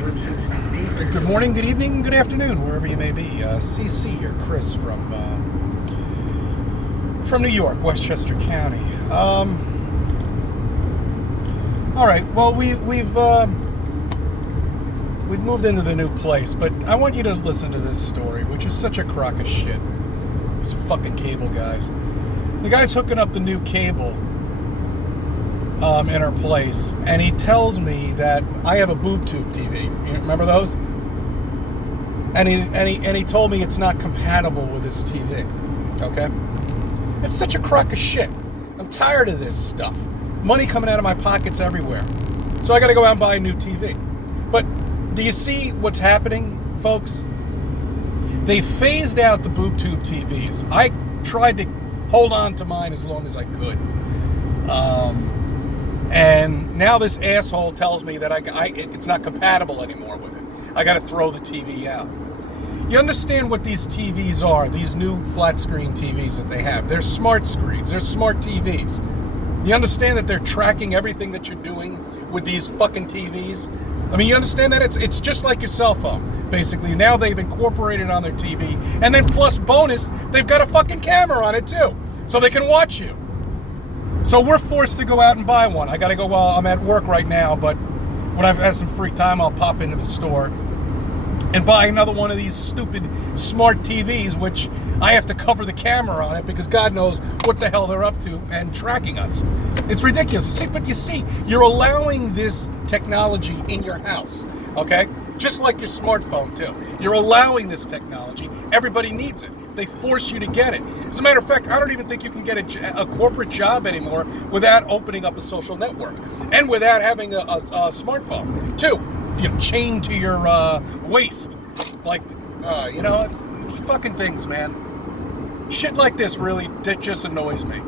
Good morning, good evening, good afternoon, wherever you may be. CC here, Chris from New York, Westchester County. All right. Well, we've moved into the new place, but I want you to listen to this story, which is such a crock of shit. These fucking cable guys. The guy's hooking up the new cable in our place, and he tells me that I have a boob tube TV. You remember those? And he told me it's not compatible with his TV. Okay? It's such a crock of shit. I'm tired of this stuff. Money coming out of my pockets everywhere. So I got to go out and buy a new TV. But do you see what's happening, folks? They phased out the boob tube TVs. I tried to hold on to mine as long as I could. And now this asshole tells me that it's not compatible anymore with it. I got to throw the TV out. You understand what these TVs are, these new flat screen TVs that they have. They're smart screens. They're smart TVs. You understand that they're tracking everything that you're doing with these fucking TVs? I mean, you understand that it's just like your cell phone, basically. Now they've incorporated it on their TV. And then plus bonus, they've got a fucking camera on it too. So they can watch you. So we're forced to go out and buy one. I got to go while I'm at work right now, but when I've had some free time, I'll pop into the store and buy another one of these stupid smart TVs, which I have to cover the camera on it because God knows what the hell they're up to and tracking us. It's ridiculous. But you see, you're allowing this technology in your house, okay? Just like your smartphone, too. You're allowing this technology. Everybody needs it. They force you to get it. As a matter of fact, I don't even think you can get a corporate job anymore without opening up a social network and without having a smartphone, too. Chained to your waist. Like, fucking things, man. Shit like this really, that just annoys me.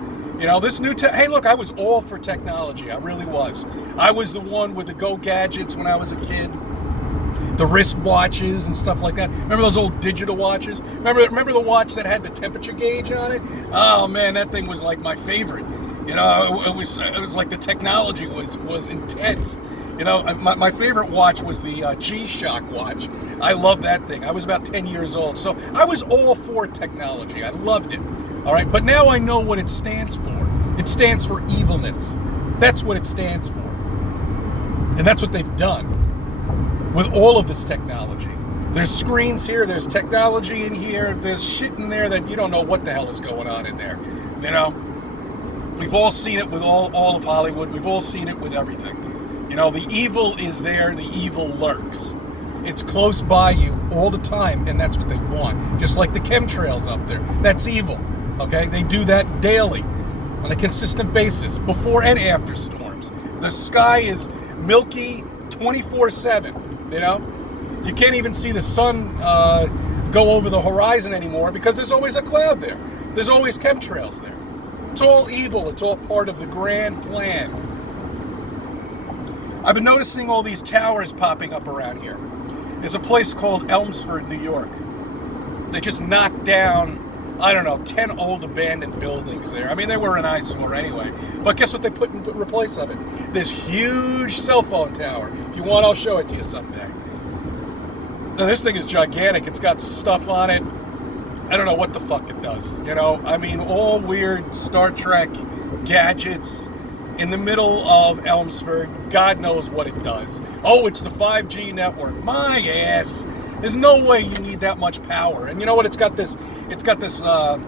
This new hey, look, I was all for technology. I really was. I was the one with the Go gadgets when I was a kid. The wrist watches and stuff like that. Remember those old digital watches? Remember the watch that had the temperature gauge on it? Oh man, that thing was like my favorite. It was like the technology was intense. My favorite watch was the G-Shock watch. I loved that thing. I was about 10 years old, so I was all for technology. I loved it. All right, but now I know what it stands for. It stands for evilness. That's what it stands for. And that's what they've done with all of this technology. There's screens here, there's technology in here, there's shit in there that you don't know what the hell is going on in there. We've all seen it with all of Hollywood. We've all seen it with everything. The evil is there, the evil lurks. It's close by you all the time, and that's what they want. Just like the chemtrails up there. That's evil, okay? They do that daily on a consistent basis, before and after storms. The sky is milky 24/7. You can't even see the sun go over the horizon anymore because there's always a cloud there. There's always chemtrails there. It's all evil. It's all part of the grand plan. I've been noticing all these towers popping up around here. There's a place called Elmsford, New York. They just knocked down, 10 old abandoned buildings there. I mean, they were an eyesore anyway. But guess what they put in replace of it? This huge cell phone tower. If you want, I'll show it to you someday. Now, this thing is gigantic. It's got stuff on it. I don't know what the fuck it does. All weird Star Trek gadgets in the middle of Elmsford. God knows what it does. Oh, it's the 5G network. My ass. There's no way you need that much power. And you know what? It's got this a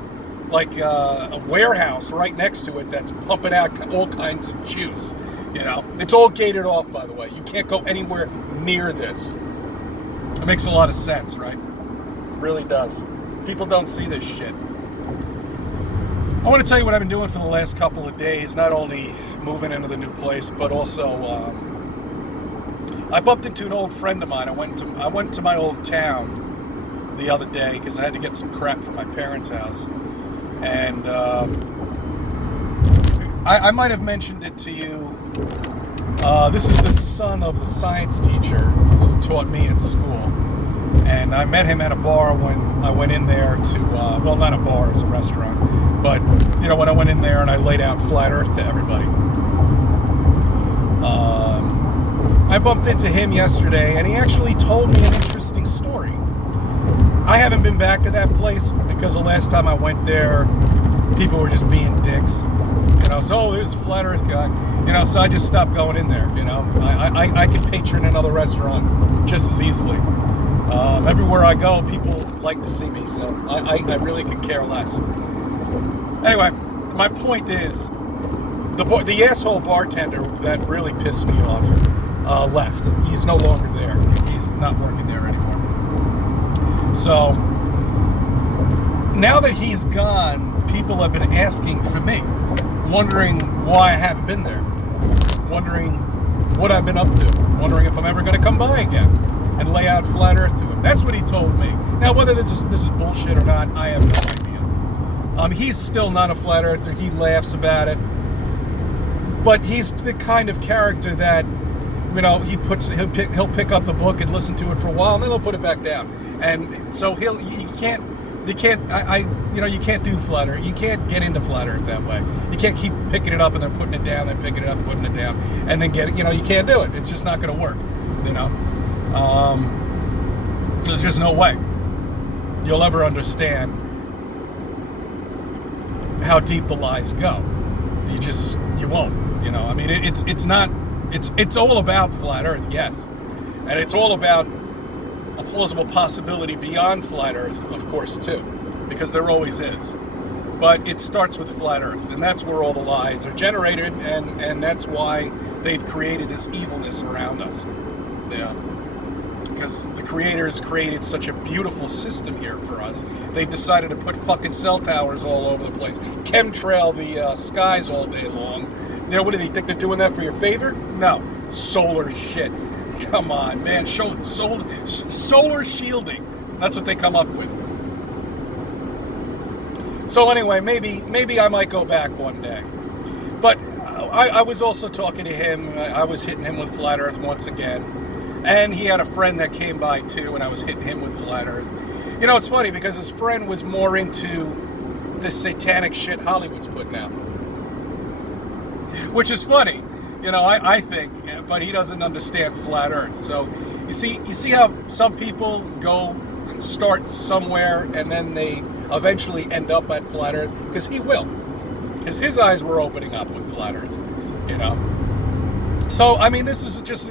warehouse right next to it that's pumping out all kinds of juice. It's all gated off, by the way. You can't go anywhere near this. It makes a lot of sense, right? It really does. People don't see this shit. I want to tell you what I've been doing for the last couple of days. Not only moving into the new place, but also I bumped into an old friend of mine. I went to my old town the other day because I had to get some crap from my parents' house, and I might have mentioned it to you. This is the son of the science teacher who taught me in school. And I met him at a bar when I went in there to, not a bar, it was a restaurant. But, when I went in there and I laid out flat earth to everybody. I bumped into him yesterday, and he actually told me an interesting story. I haven't been back to that place because the last time I went there, people were just being dicks. So there's a flat earth guy. So I just stopped going in there. I can patron another restaurant just as easily. Everywhere I go, people like to see me, so I really could care less. Anyway, my point is, the asshole bartender that really pissed me off left. He's no longer there. He's not working there anymore. So now that he's gone, people have been asking for me, wondering why I haven't been there, wondering what I've been up to, wondering if I'm ever going to come by again and lay out flat earth to him. That's what he told me. Now, whether this is bullshit or not, I have no idea. He's still not a flat earther. He laughs about it. But he's the kind of character that, he'll pick up the book and listen to it for a while, and then he'll put it back down. And so you can't do flat earth. You can't get into flat earth that way. You can't keep picking it up and then putting it down, then picking it up, putting it down, and then you can't do it. It's just not going to work, There's just no way you'll ever understand how deep the lies go. You won't. It's all about flat earth, yes. And it's all about a plausible possibility beyond flat earth, of course, too, because there always is. But it starts with flat earth, and that's where all the lies are generated, and that's why they've created this evilness around us. Because the creators created such a beautiful system here for us. They've decided to put fucking cell towers all over the place, chemtrail the skies all day long. What do they think they're doing that for your favor? No, solar shit. Come on, man. Solar shielding. That's what they come up with. So anyway, maybe I might go back one day. But I was also talking to him. I was hitting him with flat earth once again. And he had a friend that came by too, and I was hitting him with flat earth. It's funny because his friend was more into this satanic shit Hollywood's putting out. Which is funny, I think, but he doesn't understand flat earth. So you see how some people go and start somewhere and then they eventually end up at flat earth? Because he will. Because his eyes were opening up with flat earth, So, this is just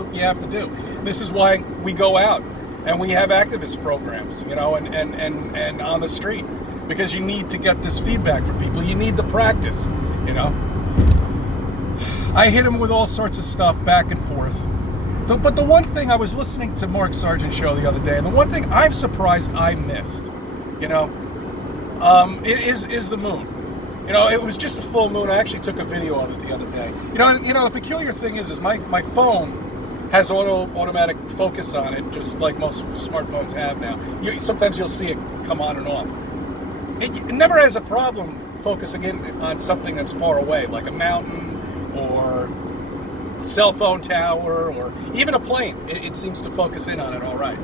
what you have to do. This is why we go out and we have activist programs, and on the street, because you need to get this feedback from people. You need to practice, I hit him with all sorts of stuff back and forth. But the one thing, I was listening to Mark Sargent's show the other day, and the one thing I'm surprised I missed, is the moon. It was just a full moon. I actually took a video of it the other day. The peculiar thing is my phone has automatic focus on it, just like most smartphones have now. Sometimes you'll see it come on and off. It never has a problem focusing in on something that's far away, like a mountain or cell phone tower or even a plane. It seems to focus in on it all right.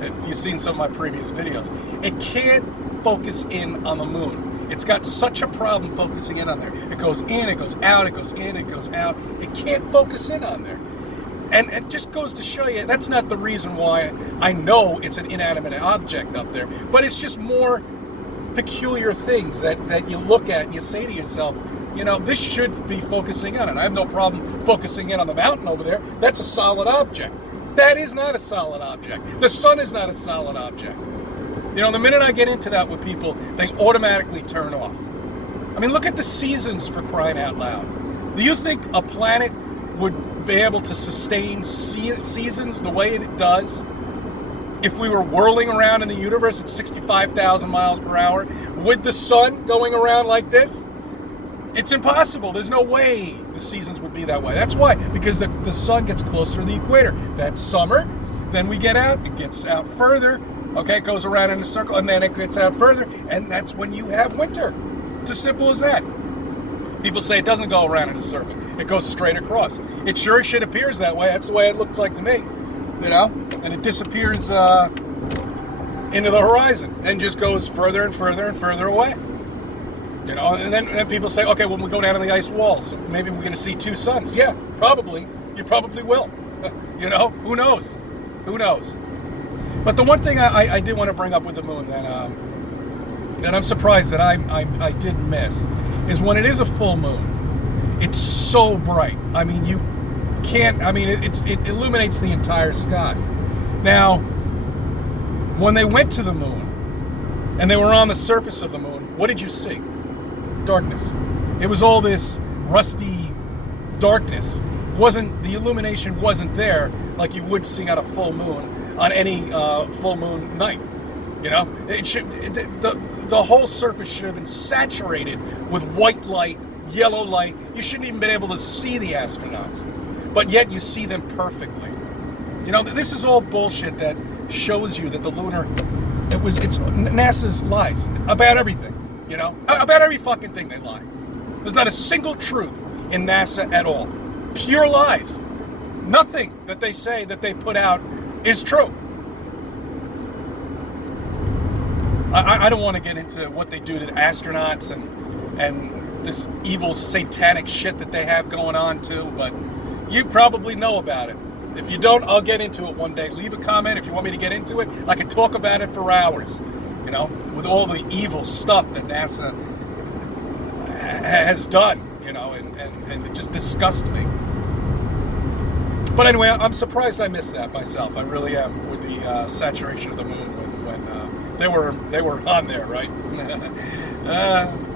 If you've seen some of my previous videos, it can't focus in on the moon. It's got such a problem focusing in on there. It goes in, it goes out, it goes in, it goes out. It can't focus in on there. And it just goes to show you, that's not the reason why I know it's an inanimate object up there, but it's just more peculiar things that you look at and you say to yourself, this should be focusing on it. I have no problem focusing in on the mountain over there. That's a solid object. That is not a solid object. The sun is not a solid object. The minute I get into that with people, they automatically turn off. Look at the seasons, for crying out loud. Do you think a planet would be able to sustain seasons the way it does if we were whirling around in the universe at 65,000 miles per hour with the sun going around like this? It's impossible. There's no way the seasons would be that way. That's why, because the sun gets closer to the equator. That's summer. Then we get out. It gets out further. Okay, it goes around in a circle, and then it gets out further, and that's when you have winter. It's as simple as that. People say it doesn't go around in a circle. It goes straight across. It sure as shit appears that way. That's the way it looks like to me. And it disappears into the horizon and just goes further and further and further away. And then people say, okay, when we go down to the ice walls, maybe we're going to see two suns. Yeah, probably. You probably will. You know, who knows? Who knows? But the one thing I did want to bring up with the moon that I'm surprised that I did miss is when it is a full moon, it's so bright. I mean, you can't, I mean, it illuminates the entire sky. Now, when they went to the moon and they were on the surface of the moon, what did you see? Darkness. It was all this rusty darkness. The illumination wasn't there like you would see on a full moon on any full moon night. You know, the whole surface should have been saturated with white light, yellow light. You shouldn't even been able to see the astronauts, but yet you see them perfectly. You know, this is all bullshit that shows you that the lunar, it's NASA's lies about everything. You know, about every fucking thing they lie. There's not a single truth in NASA at all. Pure lies. Nothing that they say that they put out is true. I don't want to get into what they do to the astronauts and this evil satanic shit that they have going on too, but you probably know about it. If you don't, I'll get into it one day. Leave a comment if you want me to get into it. I can talk about it for hours, you know, with all the evil stuff that NASA has done, you know, and it just disgusts me. But anyway, I'm surprised I missed that myself. I really am, with the saturation of the moon when they were on there, right?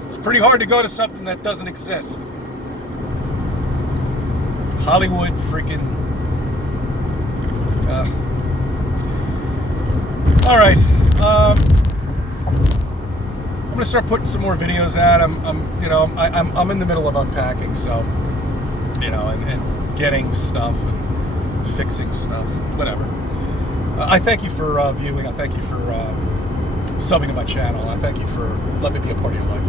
It's pretty hard to go to something that doesn't exist. Hollywood freaking. All right. I'm gonna start putting some more videos out. I'm in the middle of unpacking, so you know, and getting stuff and fixing stuff, whatever. I thank you for viewing. I thank you for subbing to my channel. I thank you for letting me be a part of your life.